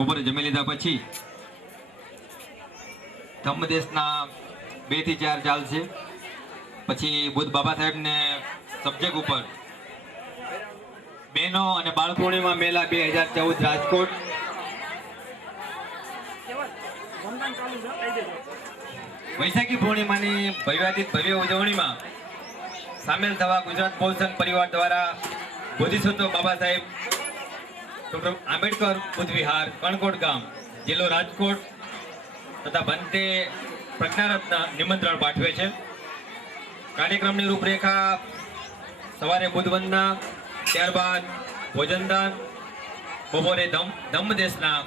બપોરે જમી લીધા પછી ધમ્મદેશના 2 થી 4 ચાલશે. પછી બુદ્ધ બાબા સાહેબને સબ્જેક્ટ ઉપર બહેનો અને બાળ પૂર્ણિમા મેળા 2014 રાજકોટ. વૈશાખી પૂર્ણિમાની ભવ્યાતીત ભવ્ય ઉજવણીમાં સામેલ થવા ગુજરાત બહુસંઘ પરિવાર દ્વારા બોધિસત્વ બાબા સાહેબ ડોક્ટર આંબેડકર બુદ્ધ વિહાર કણકોટ ગામ જિલ્લો રાજકોટ તથા બંતે પ્રજ્ઞારત્ન નિમંત્રણ પાઠવે છે. કાર્યક્રમની રૂપરેખા સવારે બુદ્ધ વંદના, ત્યારબાદ ભોજનદાન, બપોરે ધમ્મદેશના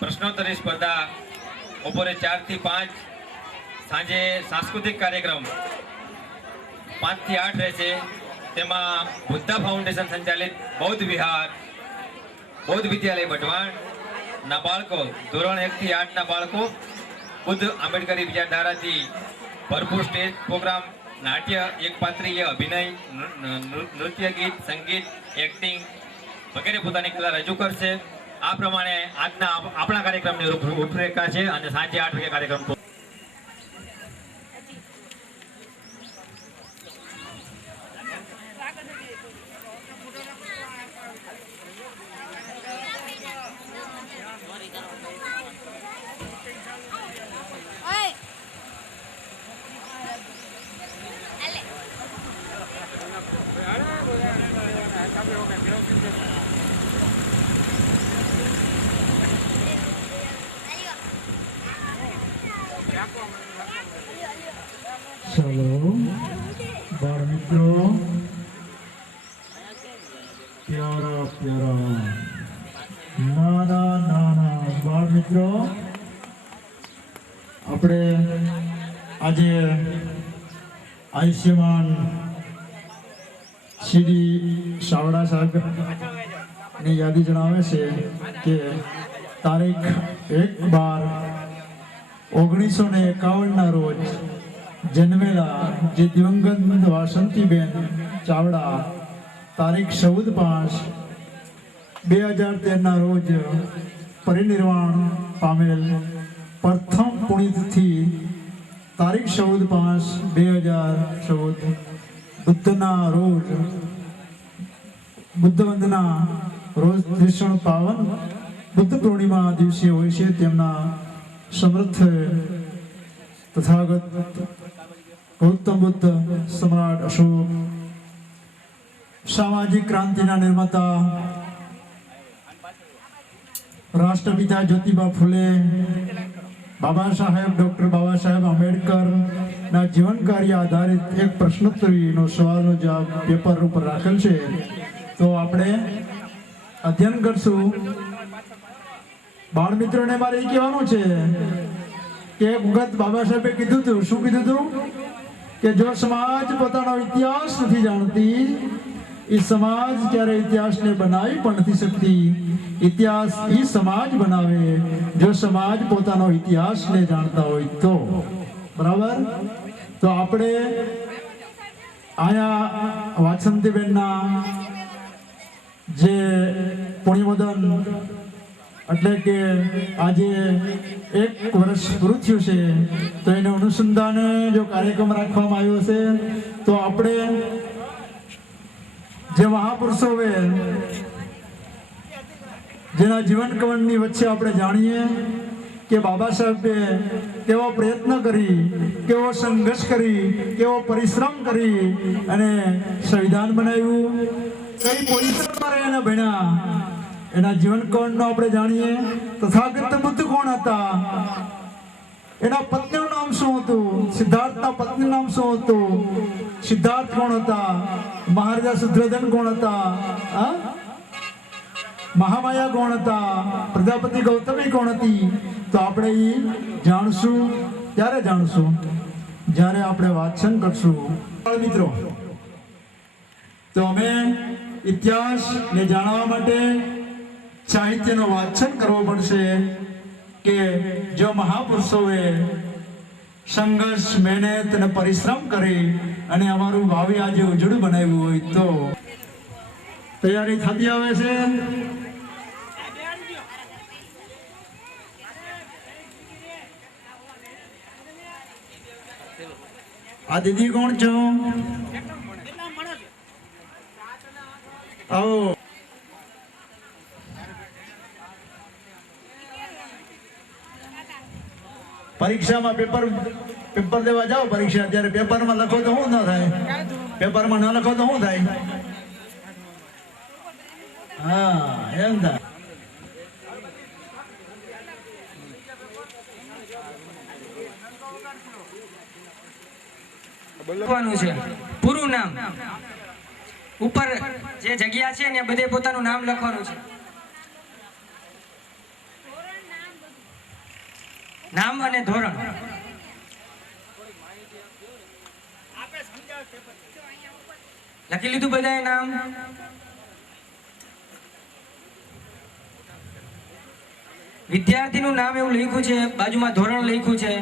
પ્રશ્નોત્તરી સ્પર્ધા, બપોરે 4 થી 5, સાંજે સાંસ્કૃતિક કાર્યક્રમ 5 થી 8 રહેશે. તેમાં બુદ્ધા ફાઉન્ડેશન સંચાલિત બૌદ્ધ વિહાર બૌદ્ધ વિદ્યાલય વઢવાણ ના બાળકો ધોરણ 1 થી 8 ના બાળકો બુદ્ધ આંબેડકરી વિચારધારાથી ભરપૂર સ્ટેજ પ્રોગ્રામ, નાટ્ય, એકપાત્રીય અભિનય, નૃત્ય, ગીત, સંગીત, એક્ટિંગ વગેરે પોતાની કલા રજૂ કરશે. આ પ્રમાણે આજના આપણા કાર્યક્રમની રૂપરેખા છે અને સાંજે 8 વાગે કાર્યક્રમ चलो बाल मित्रों, प्यारा प्यारा नाना नाना बाल मित्रों, આપણે આજે આયુષ્યમાન શ્રી શાવડા સાહેબ ની યાદી જણાવે છે કે તારીખ 1/12/1951 ના રોજ જન્મેલા જે દિવંગત વાસંતીબેન ચાવડા તારીખ 14/5/2013 ના રોજ પરિનિર્વાણ પામેલ પ્રથમ પુણ્યતિથિ તારીખ 14/5/2014 બુદ્ધના રોજ બુદ્ધ વંદના રોજ ભીષણ પાવન બુદ્ધ પૂર્ણિમા દિવસે હોય છે. તેમના સમર્થ તથાગત ગૌતમ બુદ્ધ, સમ્રાટ અશોક, સામાજિક ક્રાંતિના નિર્માતા રાષ્ટ્રપિતા જ્યોતિબા ફૂલે, બાબા સાહેબ ડોક્ટર બાબા સાહેબ આંબેડકર ના જીવન કાર્ય આધારિત એક પ્રશ્નોત્તરીનો સવાલનો જવાબ પેપર ઉપર રાખેલ છે. તો આપણે અધ્યયન કરશું. બાળ મિત્રોને મારે એ કહેવાનું છે કે એક વખત બાબા સાહેબે કીધું હતું. શું કીધું હતું? કે જો સમાજ પોતાનો ઇતિહાસ નથી જાણતી, એ સમાજ ક્યારે ઇતિહાસને બનાવી પણ નથી શકતી. ઇતિહાસ એ સમાજ બનાવે જો સમાજ પોતાનો ઇતિહાસને જાણતા હોય તો. બરાબર? તો આપણે આયા વાસંતીબેનના જે પુણ્યવદન એટલે કે આજે 1 વર્ષ પૂરું થયું છે, તો એને અનુસંધાને જો કાર્યક્રમ રાખવામાં આવ્યો છે, તો આપણે જે મહાપુરુષોએ જેના જીવન કવનની વચ્ચે આપણે જાણીએ કે બાબા સાહેબે કેવો પ્રયત્ન કરી, કેવો સંઘર્ષ કરી, કેવો પરિશ્રમ કરી અને સંવિધાન બનાવ્યું, કઈ પરિશ્રમમાં રહીને ભણ્યા, એના જીવન કવનનો આપણે જાણીએ. તથાગત બુદ્ધ કોણ હતા, એના પત્નીનું નામ શું હતું, સિદ્ધાર્થના પત્નીનું નામ શું હતું, સિદ્ધાર્થ કોણ હતા, મહારાજા શુદ્રધન કોણ હતા, મહામાયા કોણ હતા, પ્રજાપતિ ગૌતમી કોણ હતી. તો આપણે એ જાણશું. ક્યારે જાણશું? જ્યારે આપણે વાંચન કરશું. મિત્રો, તો અમે ઇતિહાસને જાણવા માટે સાહિત્યનું વાંચન કરવું પડશે કે જો મહાપુરુષોએ સંઘર્ષ, મહેનત અને પરિશ્રમ કરી અને અમારું ભાવિ આજે ઉજળું બનાવ્યું હોય તો તૈયારી થતી આવે છે. આ દીદી કોણ છો? આવો. પરીક્ષામાં પેપર દેવા જાઓ. પરીક્ષા અત્યારે પેપરમાં લખો તો શું ના થાય? પેપરમાં ના લખો તો શું થાય? હા, એમ થાય. લખવાનું છે પૂરું નામ. ઉપર જે જગ્યા છે ને બધે પોતાનું નામ લખવાનું છે. નામ અને ધોરણ. લખી લીધું બધાએ નામ? વિદ્યાર્થીનું નામ એવું લખ્યું છે, બાજુમાં ધોરણ લખ્યું છે.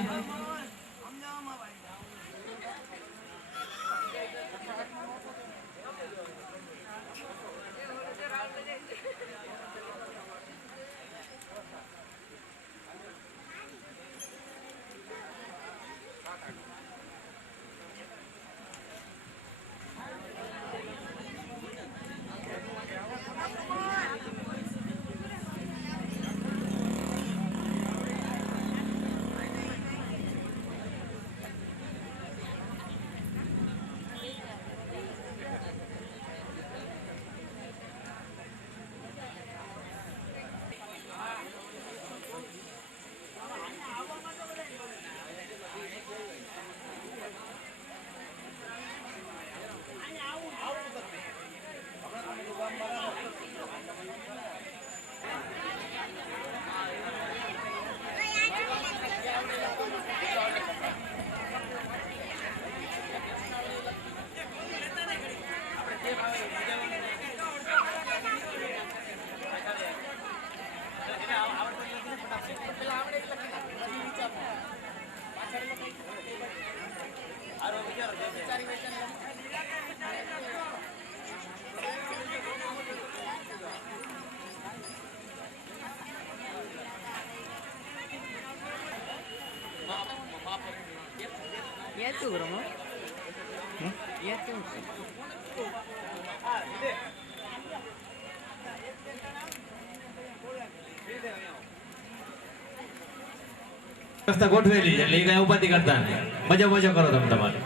વ્યવસ્થા ગોઠવેલી છે એટલે એ કઈ ઉપાધિ કરતા નહીં. મજા કરો તમે તમારે.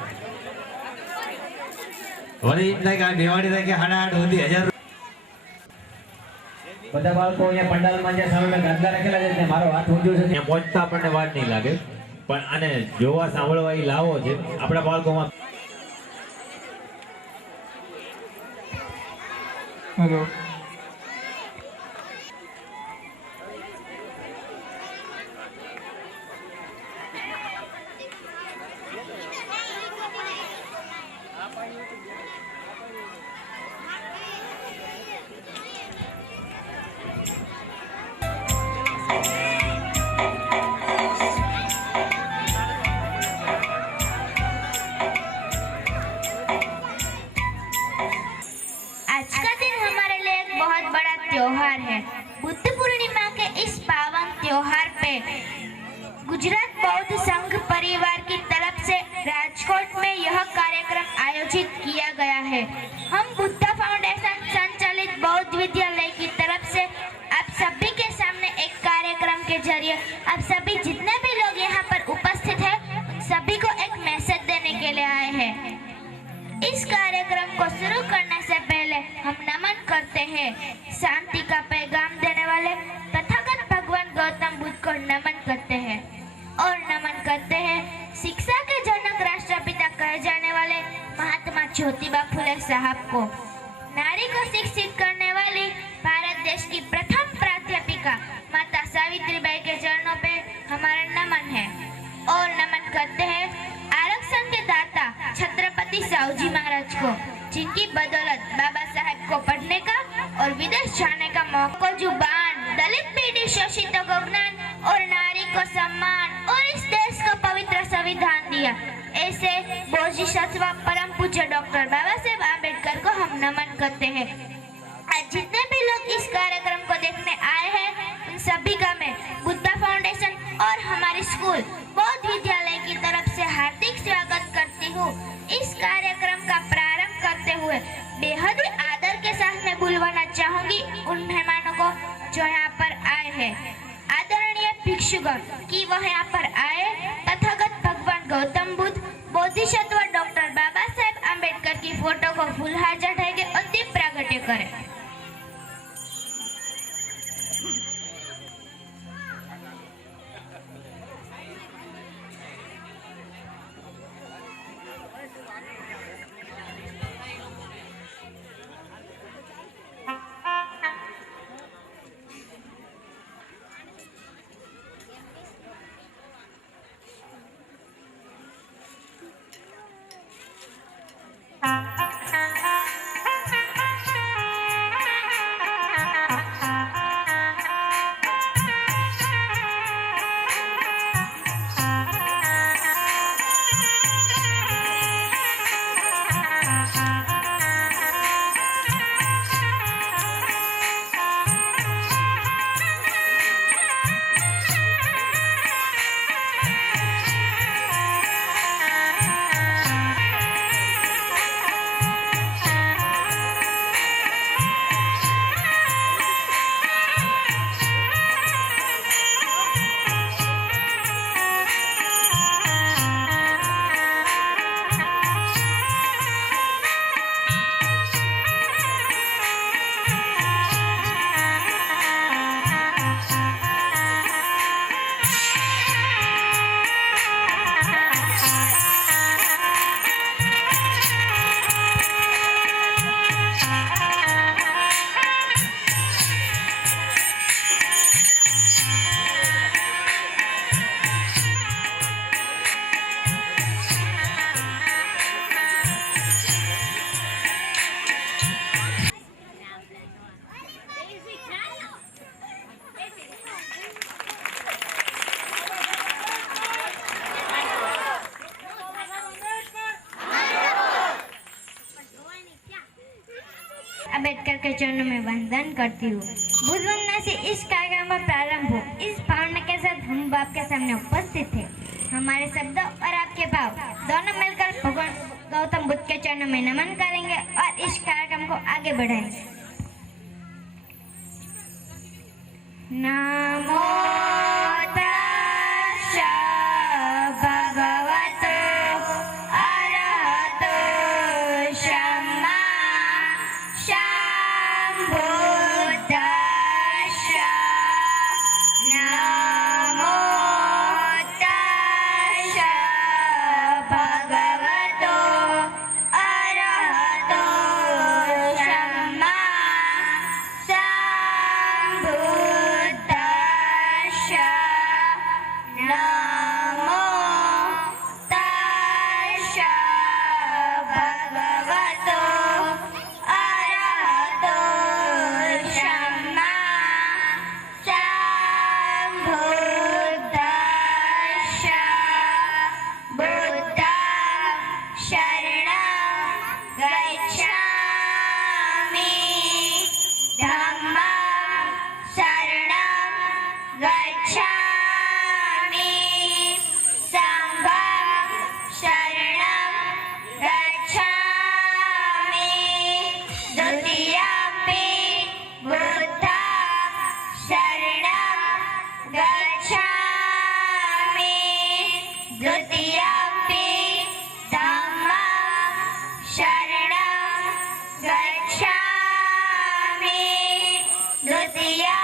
વળી એમ થાય કે આ દિવાળી થાય કે 8.5 સુધી 1000 બધા બાળકો અહીંયા પંડાલમાં જે સામે ગાદલા રાખેલા છે ત્યાં મારો હાથ ઊંચો છે ત્યાં પહોંચતા આપણને વાર નહીં લાગે, પણ આને જોવા સાંભળવા એ લાવો છે આપણા બાળકોમાં. હેલો. त्योहार है। बुद्ध पूर्णिमा के इस पावन त्योहार पे गुजरात बौद्ध संघ परिवार की तरफ से राजकोट में यह कार्यक्रम आयोजित किया गया है। हम बुद्धा फाउंडेशन संचालित बौद्ध विद्यालय की तरफ से आप सभी के सामने एक कार्यक्रम के जरिए आप सभी जितने भी लोग यहाँ पर उपस्थित हैं उन सभी को एक मैसेज देने के लिए आए हैं। इस कार्यक्रम को शुरू करने से पहले हम नमन करते हैं शांति का पैगाम देने वाले तथागत भगवान गौतम बुद्ध को नमन करते हैं और नमन करते हैं शिक्षा के जनक राष्ट्रपिता कहे जाने वाले महात्मा ज्योतिबा फुले साहब को। नारी को शिक्षित करने वाली भारत देश की प्रथम प्राध्यापिका माता सावित्रीबाई के चरणों पे हमारा नमन है और नमन करते हैं आरक्षण के दाता छत्रपति साहूजी महाराज को, जिनकी बदौलत बाबा साहेब को पढ़ने का और विदेश जाने का मौका, जुबान दलित पीढ़ी शोषितों को ज्ञान और नारी को सम्मान और इस देश को पवित्र संविधान दिया। ऐसे बोधिसत्व परम पूज्य डॉक्टर बाबा साहेब आम्बेडकर को हम नमन करते हैं। आज जितने भी लोग इस कार्यक्रम को देखने आए हैं उन सभी का मैं बुद्धा फाउंडेशन और हमारे स्कूल बौद्ध विद्यालय की तरफ से हार्दिक स्वागत शुगर कि वह यहाँ पर आए, तथागत भगवान गौतम बुद्ध, बोधिसत्व डॉक्टर बाबा साहेब आम्बेडकर की फोटो को फूलहार चढ़ाए के और दीप प्रागट्य करें। अम्बेडकर के चरणों में वंदन करती हूँ। बुद्ध वंदना से इस कार्यक्रम का प्रारंभ हो, इस भावना के साथ हम बाप के सामने उपस्थित थे। हमारे शब्द और आपके भाव दोनों मिलकर भगवान गौतम बुद्ध के चरणों में नमन करेंगे और इस कार्यक्रम को आगे बढ़ाएंगे। नमो तस्सै भगवतो अरहतो सम्मा सम्बुद्दस्सै। नमो तस्सै भगवतो अरहतो सम्मा सम्बुद्दस्सै। नमो तस्सै भगवतो अरहतो सम्मा सम्बुद्दस्सै। बुद्धं शरणं गच्छामि, धम्मं शरणं गच्छामि, संघं शरणं गच्छामि, द्वितीयम्पि बुद्धं शरणं गच्छामि, द्वितीयम्पि धम्मं शरणं गच्छामि, द्वितीयम्पि